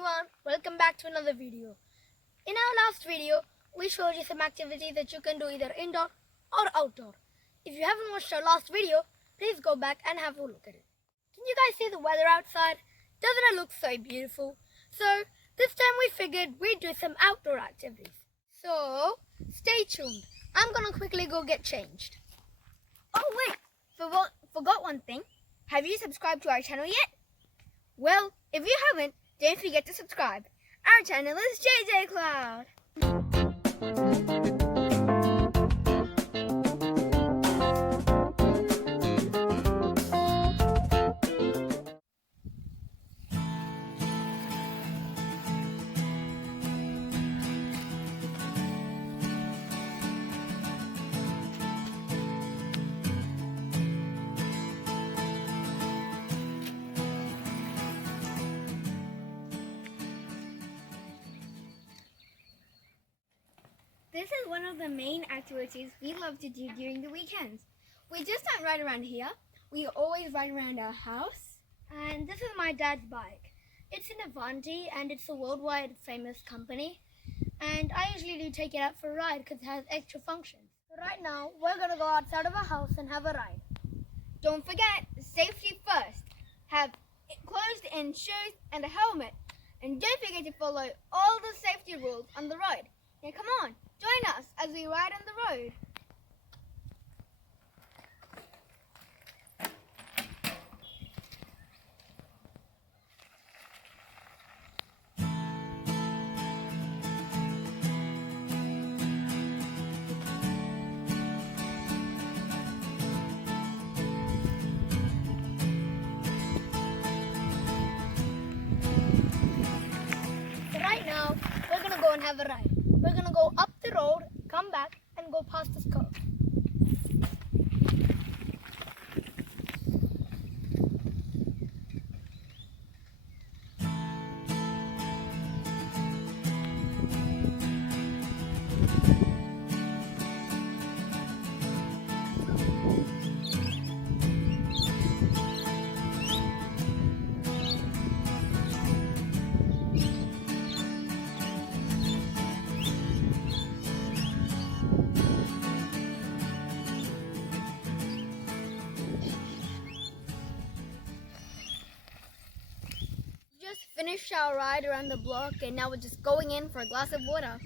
everyone, welcome back to another video. In our last video, we showed you some activities that you can do either indoor or outdoor. If you haven't watched our last video, please go back and have a look at it. Can you guys see the weather outside? Doesn't it look so beautiful? So this time we figured we'd do some outdoor activities. So stay tuned. I'm gonna quickly go get changed. Oh wait, forgot one thing. Have you subscribed to our channel yet? Well, if you haven't, don't forget to subscribe. Our channel is JJ Cloud. This is one of the main activities we love to do during the weekends. We just don't ride around here. We always ride around our house. And this is my dad's bike. It's an Avanti and it's a worldwide famous company. And I usually do take it out for a ride because it has extra functions. So right now, we're going to go outside of our house and have a ride. Don't forget, safety first. Have closed-in shoes and a helmet. And don't forget to follow all the safety rules on the road. Now come on, join us as we ride on the road. So right now, we're going to go and have a ride. We're going to go up the road, come back, and go past this curve. Finished our ride around the block and now we're just going in for a glass of water.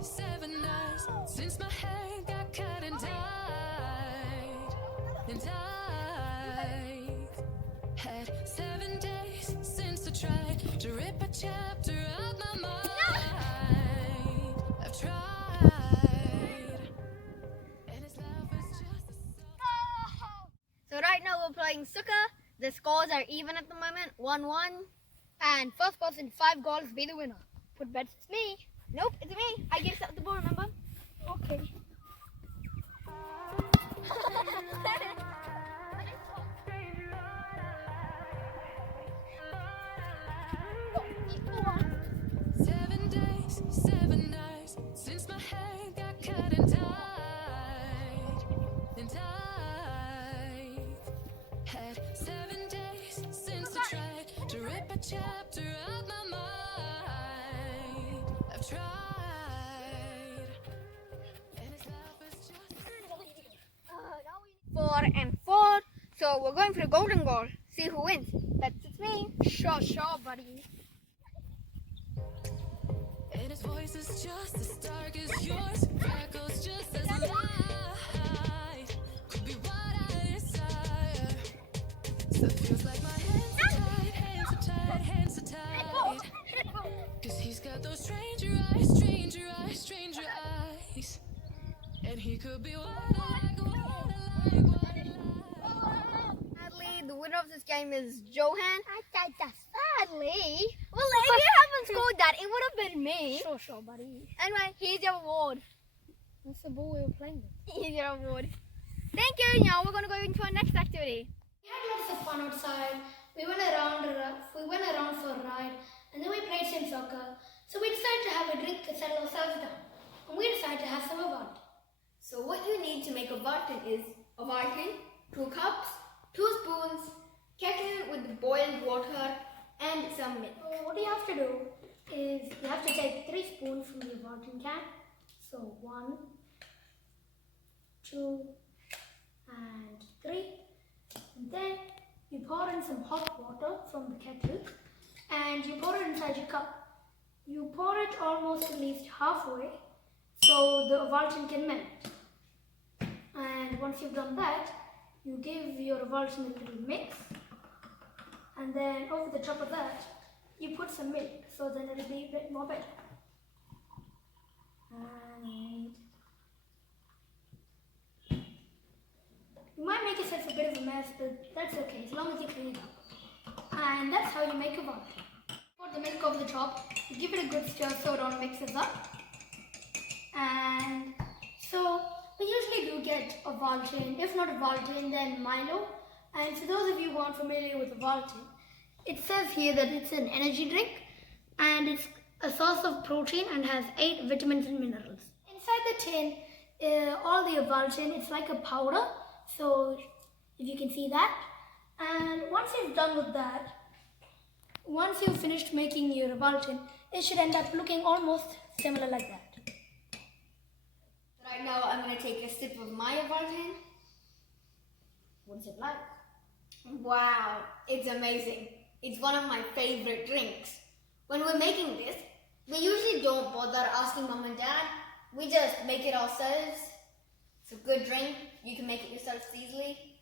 Seven nights since my hair got cut and dyed. And I had 7 days since I tried to rip a chapter out my mind. I've tried, and his love is just a So right now we're playing Sukkah. The scores are even at the moment, 1-1. And first person 5 goals be the winner. Put bets, it's me. Nope, it's me. I get the ball, remember? Okay. Seven days, 7 nights since my hair got cut and dyed. And I had 7 days since I tried to rip a chapter out my mind. I've tried, and his love is just 4 and 4. So we're going for the golden goal. See who wins. That's it's me. Sure, buddy. and his voice is just as dark as yours, freckles just as light. Could be what I desire. So feels like my hands are tied, hands are tied. Cause he's got those stranger eyes, stranger eyes, stranger eyes. And he could be what I like, what I like, what I like. Sadly, the winner of this game is Johan. Sadly? Well, if you haven't scored that, it would have been me. Sure, buddy. Anyway, here's your award. That's the ball we were playing with. Here's your award. Thank you. Now we're going to go into our next activity. We had lots of fun outside. We went around for a ride, and then we played some soccer. So we decided to have have a drink to settle ourselves down. And we decided to have some Avaltin. So what you need to make Avaltin is Avaltin, 2 cups, 2 spoons, kettle with boiled water, and some milk. So what you have to do is you have to take 3 spoons from the Avaltin can. So 1, 2, and 3. And then you pour in some hot water from the kettle and you pour it inside your cup. You pour it almost at least halfway so the Avaltin can melt. And once you've done that, you give your Avaltin a little mix. And then over the top of that, you put some milk so then it'll be a bit more better. And you might make yourself a bit of a mess, but that's okay as long as you clean it up. And that's how you make a Avaltin. Pour the milk over the top, you give it a good stir so it all mixes up. And so we usually do get Avaltin, if not Avaltin then Milo. And for those of you who aren't familiar with Avaltin, it says here that it's an energy drink and it's a source of protein and has 8 vitamins and minerals. Inside the tin, all the Avaltin, it's like a powder. So if you can see that. And once you've done with that, once you've finished making your Avaltin, it should end up looking almost similar like that. Right now I'm going to take a sip of my Avaltin. What's it like? Wow, it's amazing. It's one of my favorite drinks. When we're making this, we usually don't bother asking mom and dad. We just make it ourselves. It's a good drink. You can make it yourself easily.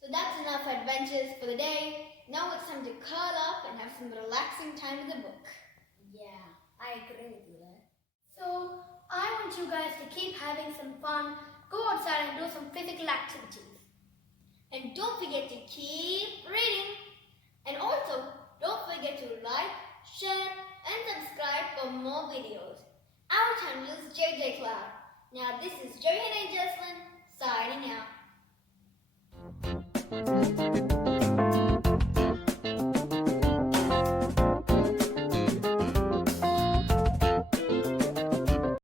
So that's enough adventures for the day. Now it's time to curl up and have some relaxing time with the book. Yeah, I agree with you there. So I want you guys to keep having some fun. Go outside and do some physical activities. And don't forget to keep reading. And also, don't forget to like, share and subscribe for more videos. Our channel is JJ Cloud. Now this is Joanna and Jocelyn signing out.